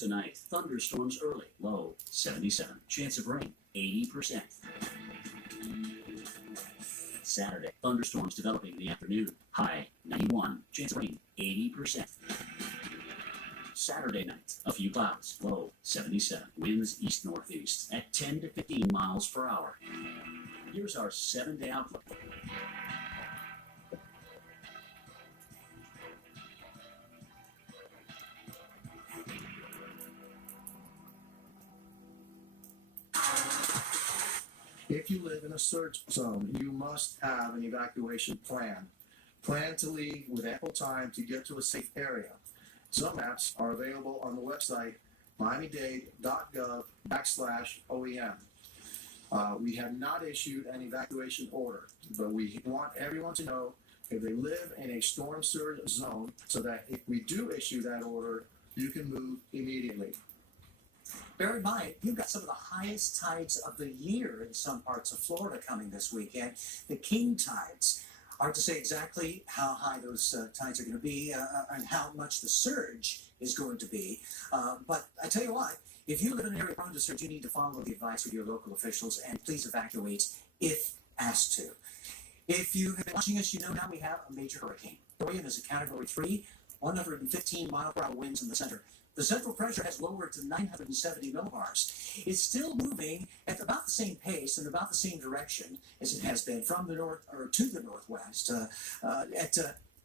Tonight, thunderstorms early, low 77. Chance of rain 80%. Saturday, thunderstorms developing in the afternoon, high 91. Chance of rain 80%. Saturday night, a few clouds, low 77. Winds east-northeast at 10 to 15 miles per hour. Here's our 7-day outlook. If you live in a surge zone, you must have an evacuation plan. Plan to leave with ample time to get to a safe area. Zone maps are available on the website miami-dade.gov/OEM. We have not issued an evacuation order, but we want everyone to know if they live in a storm surge zone so that if we do issue that order, you can move immediately. Bear in mind, you've got some of the highest tides of the year in some parts of Florida coming this weekend. The king tides. Hard to say exactly how high those tides are going to be and how much the surge is going to be. But I tell you what, if you live in an area prone to surge, you need to follow the advice of your local officials and please evacuate if asked to. If you have been watching us, you know now we have a major hurricane. Dorian is a Category 3, 115-mile-per-hour winds in the center. The central pressure has lowered to 970 millibars. It's still moving at about the same pace and about the same direction as it has been from the north or to the northwest at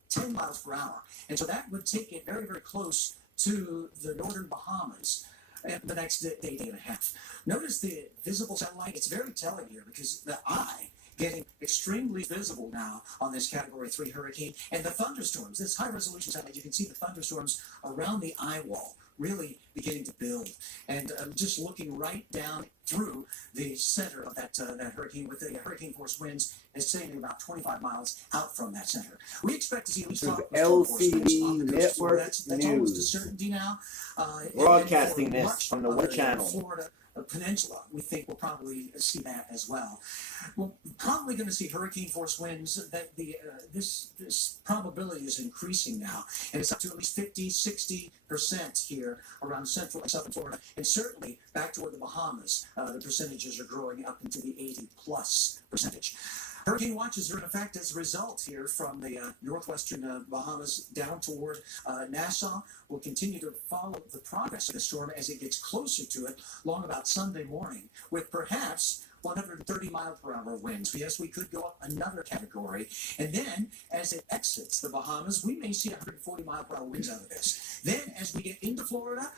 10 miles per hour. And so that would take it very, very close to the northern Bahamas the next day and a half. Notice the visible satellite. It's very telling here because the eye getting extremely visible now on this Category 3 hurricane. And the thunderstorms, this high-resolution satellite, you can see the thunderstorms around the eye wall really beginning to build. And just looking right down through the center of that hurricane with the hurricane force winds is sailing about 25 miles out from that center. We expect to see at least L.C.D. Network that's almost a certainty now. Broadcasting this from the What Channel? Florida Peninsula, we think we'll probably see that as well. We're probably going to see hurricane force winds. That this probability is increasing now, and it's up to at least 50-60% here around central and southern Florida, and certainly back toward the Bahamas. The percentages are growing up into the 80+%. Hurricane watches are in effect as a result here from the northwestern Bahamas down toward Nassau. We'll continue to follow the progress of the storm as it gets closer to it long about Sunday morning with perhaps 130-mile-per-hour winds. Yes, we could go up another category. And then as it exits the Bahamas, we may see 140-mile-per-hour winds out of this. Then as we get into Florida,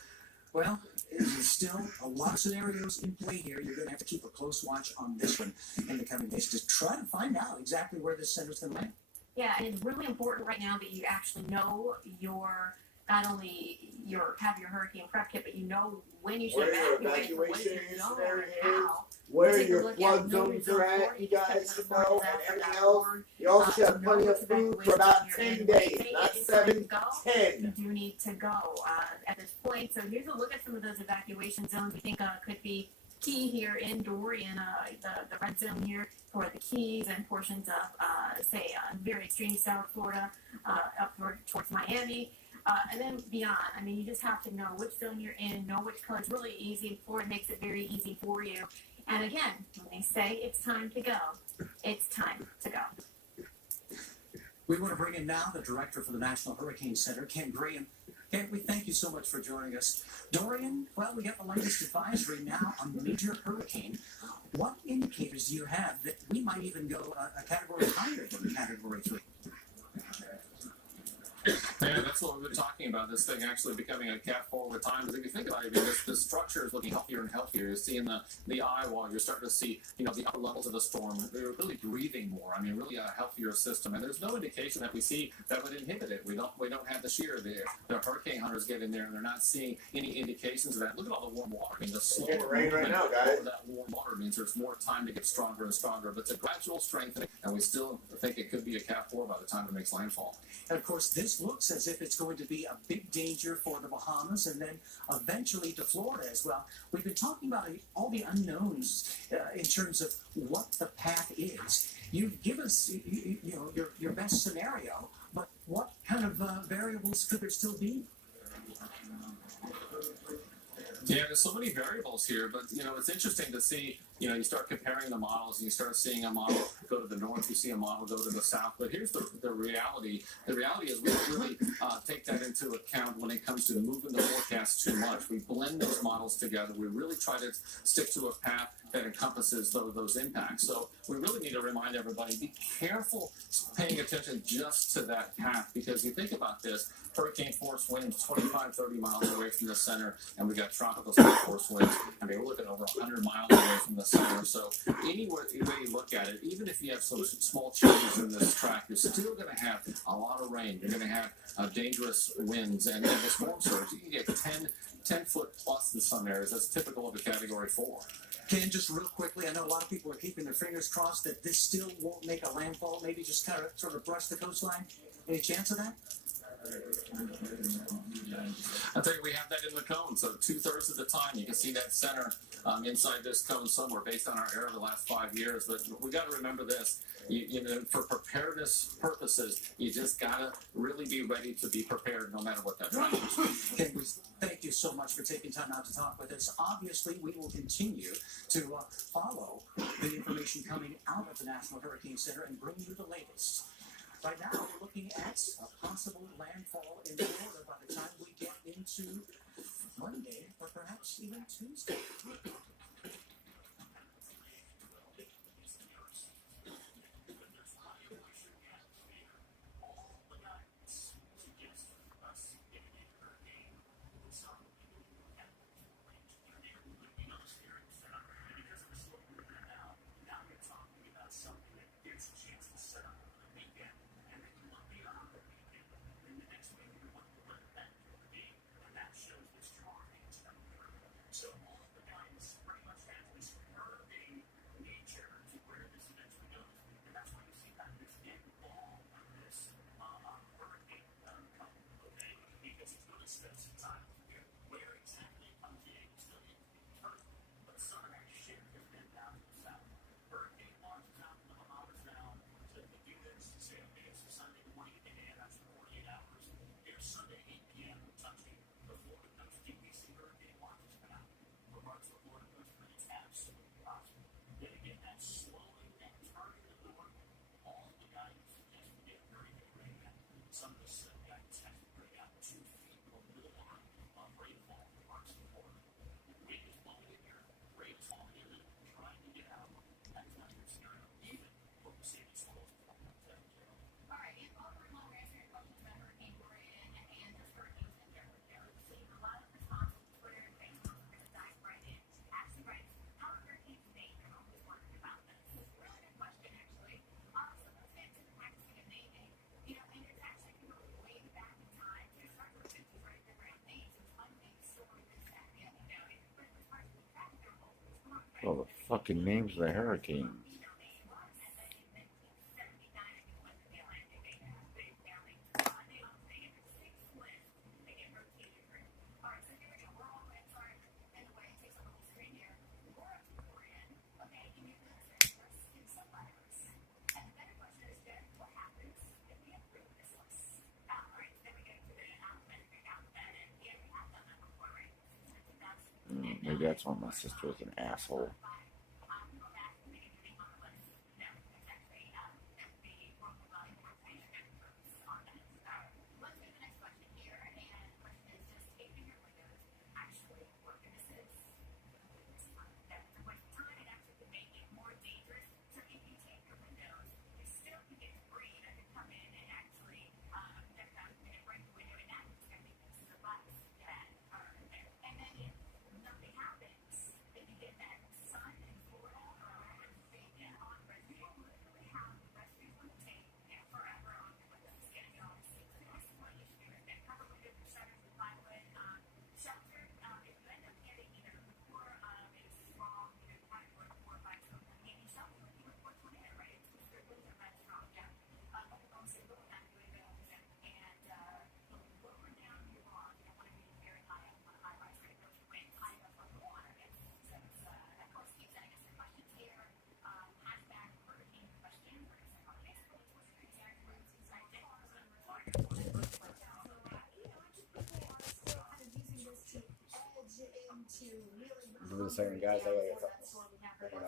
well, there's still a lot of scenarios in play here. You're going to have to keep a close watch on this one in the coming days to try to find out exactly where this center's going to land. Yeah, and it's really important right now that you actually know not only have your hurricane prep kit, but you know when you should evacuate, where your flood zones are at, you guys should know, and everything else. You also should have plenty of food for about 10 days, not 7, 10. You do need to go at this point. So here's a look at some of those evacuation zones we think could be key here in Dorian, the red zone here for the Keys and portions of, very extreme South Florida, up towards Miami. And then beyond. I mean, you just have to know which zone you're in, know which color. It's really easy. Florida makes it very easy for you. And again, when they say it's time to go, it's time to go. We want to bring in now the director for the National Hurricane Center, Ken Graham. Ken, we thank you so much for joining us. Dorian, well, we got the latest advisory now on the major hurricane. What indicators do you have that we might even go a category higher than Category 3? Yeah, that's what we've been talking about, this thing actually becoming a Cat 4 with time. Because if you think about it, I mean, this structure is looking healthier and healthier. You're seeing the eye wall. You're starting to see, the upper levels of the storm. They're really breathing more. I mean, really a healthier system. And there's no indication that we see that would inhibit it. We don't have this year. The hurricane hunters get in there, and they're not seeing any indications of that. Look at all the warm water. I mean, the slower rain right now, guys. That warm water means there's more time to get stronger and stronger. But it's a gradual strengthening, and we still think it could be a Cat 4 by the time it makes landfall. And of course, this looks as if it's going to be a big danger for the Bahamas and then eventually to Florida as well. We've been talking about all the unknowns in terms of what the path is. You give us your best scenario, but what kind of variables could there still be? Yeah, there's so many variables here, but it's interesting to see. You start comparing the models, and you start seeing a model go to the north, you see a model go to the south. But here's the reality. The reality is we don't really take that into account when it comes to moving the forecast too much. We blend those models together. We really try to stick to a path that encompasses those impacts. So we really need to remind everybody, be careful paying attention just to that path, because you think about this, hurricane force winds 25, 30 miles away from the center, and we got tropical storm force winds, and we're looking over 100 miles away from the center. So any way you look at it, even if you have some small changes in this track, you're still going to have a lot of rain. You're going to have dangerous winds, and the storm surge, you can get 10 foot plus in some areas. That's typical of a Category 4. Ken, just real quickly, I know a lot of people are keeping their fingers crossed that this still won't make a landfall, maybe just kind of sort of brush the coastline. Any chance of that? I think we have that in the cone. So 2/3 of the time, you can see that center inside this cone somewhere, based on our error the last 5 years. But we got to remember this. For preparedness purposes, you just gotta really be ready to be prepared, no matter what that means. Ken, thank you so much for taking time out to talk with us. Obviously, we will continue to follow the information coming out of the National Hurricane Center and bring you the latest. Right now, we're looking at a possible landfall in Florida by the time we get into Monday, or perhaps even Tuesday. Well, the fucking names of the hurricanes. Maybe that's why my sister was an asshole. for the second, guys. I gotta get And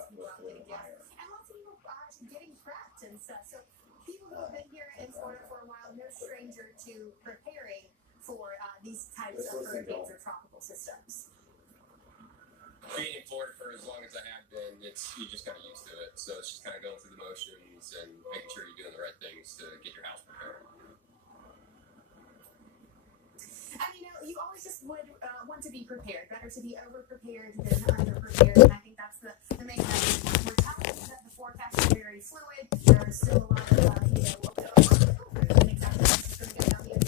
lots of people getting prepped and stuff. So people who have been here in Florida for a while, no stranger to preparing for these types of hurricanes or tropical systems. Being in Florida for as long as I have been, you just got used to it. So it's just kind of going through the motions and making sure you're doing the right things to get your house prepared. And you always just would want to be prepared. Better to be over-prepared than under-prepared. And I think that's the main message. We're telling you that the forecast is very fluid. There is still a lot of, exactly what's going to go down the end.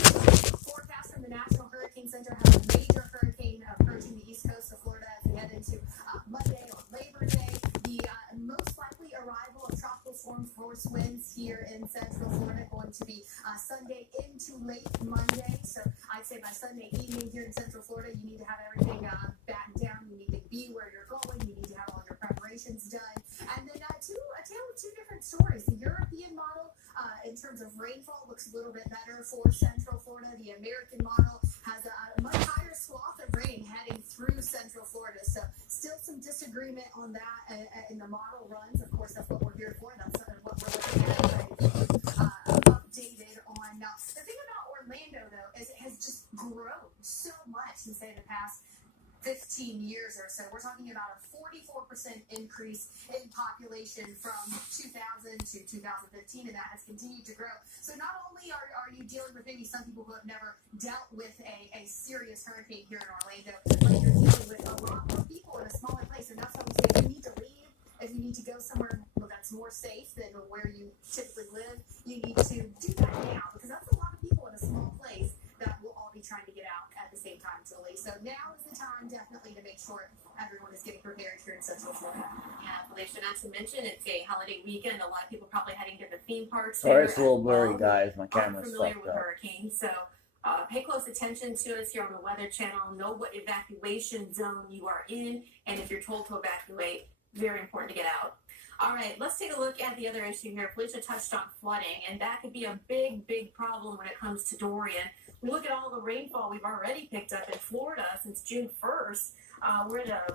Forecast from the National Hurricane Center has a major hurricane approaching the east coast of Florida as we head into Monday on Labor Day. The most likely arrival of tropical storm force winds here in central Florida going to be Sunday into late Monday. So I'd say by Sunday evening here in central Florida, you need to have everything backed down. You need to be where you're going. You need to have all your preparations done. And then a tale of two different stories. The European model, in terms of rainfall, looks a little bit better for central Florida. The American model has a much higher swath of rain heading through central Florida. So still some disagreement on that in the model runs. Of course, that's what we're here for. That's what we're looking at. Updated on. Now, the thing about Orlando, though, is it has just grown so much in, say, the past 15 years or so. We're talking about a 44% increase in population from 2000 to 2015, and that has continued to grow. So not only are you dealing with maybe some people who have never dealt with a serious hurricane here in Orlando, but you're dealing with a lot more people in a smaller place, and that's why we say if you need to leave, if you need to go somewhere that's more safe than where you typically live, you need to do that now, because that's a lot of people in a small place that will all be trying to get out at the same time to leave. So now is the time definitely to make sure everyone is getting prepared here in Central Florida. Yeah, Felicia, not to mention it's a holiday weekend. A lot of people probably heading to the theme parks. Sorry, it's a little blurry, guys. My camera's familiar fucked with up. hurricanes, so pay close attention to us here on the Weather Channel. Know what evacuation zone you are in, and if you're told to evacuate, very important to get out. All right, let's take a look at the other issue here. Felicia touched on flooding, and that could be a big, big problem when it comes to Dorian. We look at all the rainfall we've already picked up in Florida since June 1st. We're at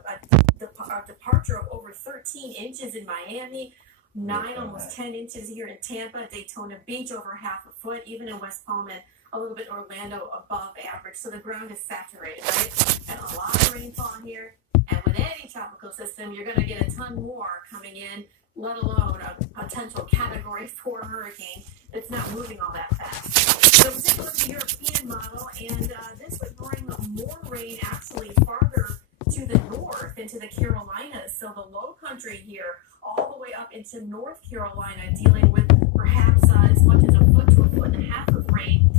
a departure of over 13 inches in Miami, 9, almost 10 inches here in Tampa, Daytona Beach, over half a foot, even in West Palm and a little bit Orlando above average. So the ground is saturated, right? And a lot of rainfall here. And with any tropical system, you're going to get a ton more coming in, let alone a potential Category 4 hurricane that's not moving all that fast. So we'll take a look at the European model, and this would bring more rain actually farther to the north into the Carolinas. So the low country here, all the way up into North Carolina, dealing with perhaps as much as a foot to a foot and a half of rain,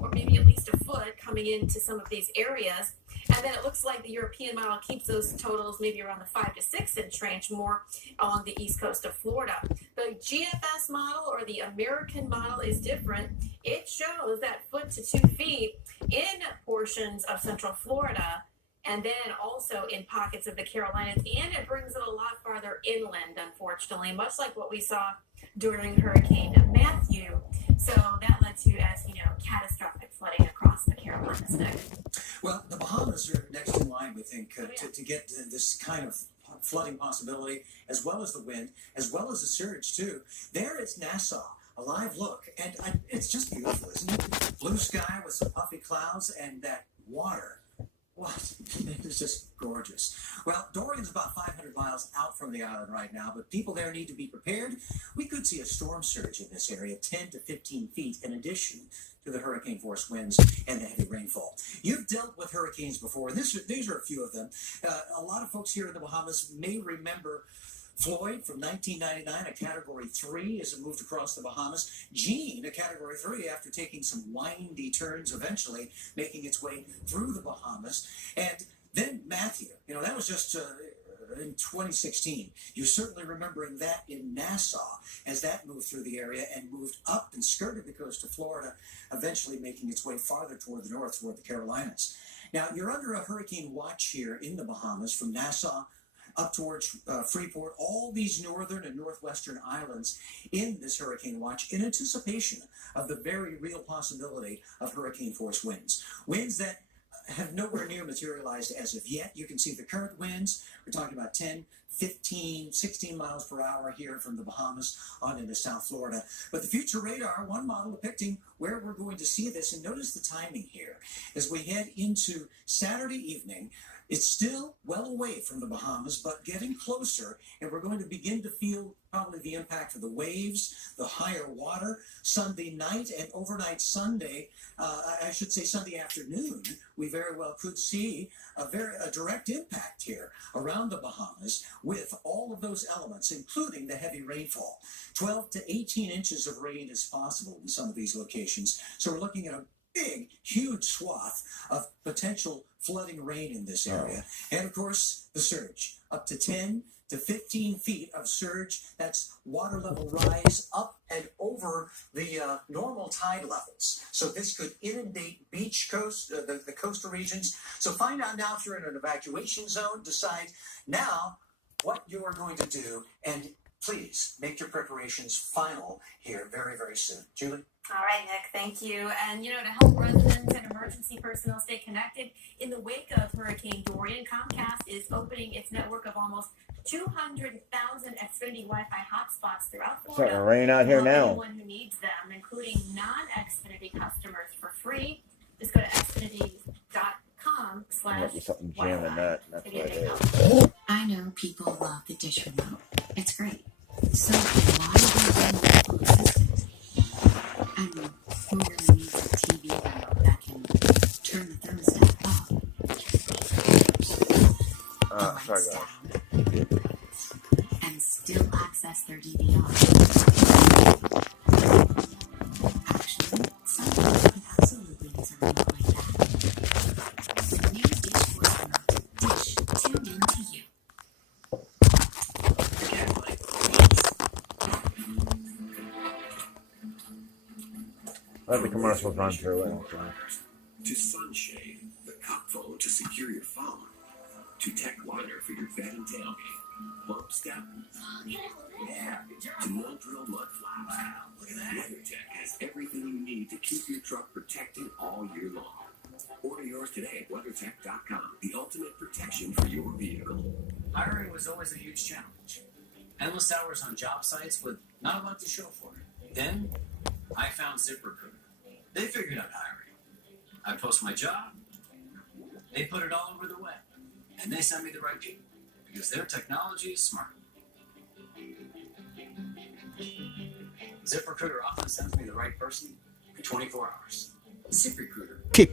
or maybe at least a foot coming into some of these areas. And then it looks like the European model keeps those totals maybe around the 5 to 6 inch range more along the east coast of Florida. The GFS model, or the American model, is different. It shows that foot to 2 feet in portions of central Florida, and then also in pockets of the Carolinas, and it brings it a lot farther inland, unfortunately, much like what we saw during Hurricane Matthew. So that led to, as you know, catastrophic flooding across the Carolinas, Nick. Well, the Bahamas are next in line, we think, to get this kind of flooding possibility, as well as the wind, as well as the surge, too. There it's Nassau, a live look, and it's just beautiful, isn't it? Blue sky with some puffy clouds and that water. What? It's just gorgeous. Well, Dorian's about 500 miles out from the island right now, but people there need to be prepared. We could see a storm surge in this area, 10 to 15 feet, in addition to the hurricane force winds and the heavy rainfall. You've dealt with hurricanes before, and these are a few of them. A lot of folks here in the Bahamas may remember Floyd from 1999, a Category 3 as it moved across the Bahamas. Jean, a Category 3, after taking some windy turns, eventually making its way through the Bahamas. And then Matthew, that was just in 2016. You're certainly remembering that in Nassau as that moved through the area and moved up and skirted the coast of Florida, eventually making its way farther toward the north, toward the Carolinas. Now, you're under a hurricane watch here in the Bahamas from Nassau up towards Freeport, all these northern and northwestern islands in this hurricane watch in anticipation of the very real possibility of hurricane force winds. Winds that have nowhere near materialized as of yet. You can see the current winds. We're talking about 10, 15, 16 miles per hour here from the Bahamas on into South Florida. But the future radar, one model depicting where we're going to see this. And notice the timing here. As we head into Saturday evening, it's still well away from the Bahamas, but getting closer, and we're going to begin to feel probably the impact of the waves, the higher water. Sunday night and overnight Sunday, I should say Sunday afternoon, we very well could see a direct impact here around the Bahamas with all of those elements, including the heavy rainfall. 12 to 18 inches of rain is possible in some of these locations. So we're looking at a big, huge swath of potential flooding rain in this area. And of course, the surge, up to 10 to 15 feet of surge. That's water level rise up and over the normal tide levels. So this could inundate beach coast, the coastal regions. So find out now if you're in an evacuation zone. Decide now what you are going to do, and please make your preparations final here very, very soon. Julie? All right, Nick, thank you. And, to help residents and emergency personnel stay connected in the wake of Hurricane Dorian, Comcast is opening its network of almost 200,000 Xfinity Wi-Fi hotspots throughout It's Florida. starting to rain out here now. Anyone who needs them, including non-Xfinity customers, for free. Just go to xfinity.com/Wi-Fi. Something jamming that. That's what it is. I know people love the dish remote. It's great. So why do they need assistance? I mean, who really needs a TV remote that can turn the thermostat up, Sorry, guys. and still access their DVR? Actually, some people could absolutely use a remote like that. The new Dish Voice Remote, Dish tuned into you. Let the commercials run through it. To sunshade the cup phone to secure your phone. To tech liner for your bed and tailgate. Bump step. Yeah. To no drill mud flaps. Wow, look at that. WeatherTech has everything you need to keep your truck protected all year long. Order yours today at WeatherTech.com. The ultimate protection for your vehicle. Hiring was always a huge challenge. Endless hours on job sites with not a lot to show for it. Then, I found ZipRecruiter. They figured out hiring. I post my job, they put it all over the web, and they send me the right people, because their technology is smart. ZipRecruiter often sends me the right person in 24 hours. ZipRecruiter. Kick.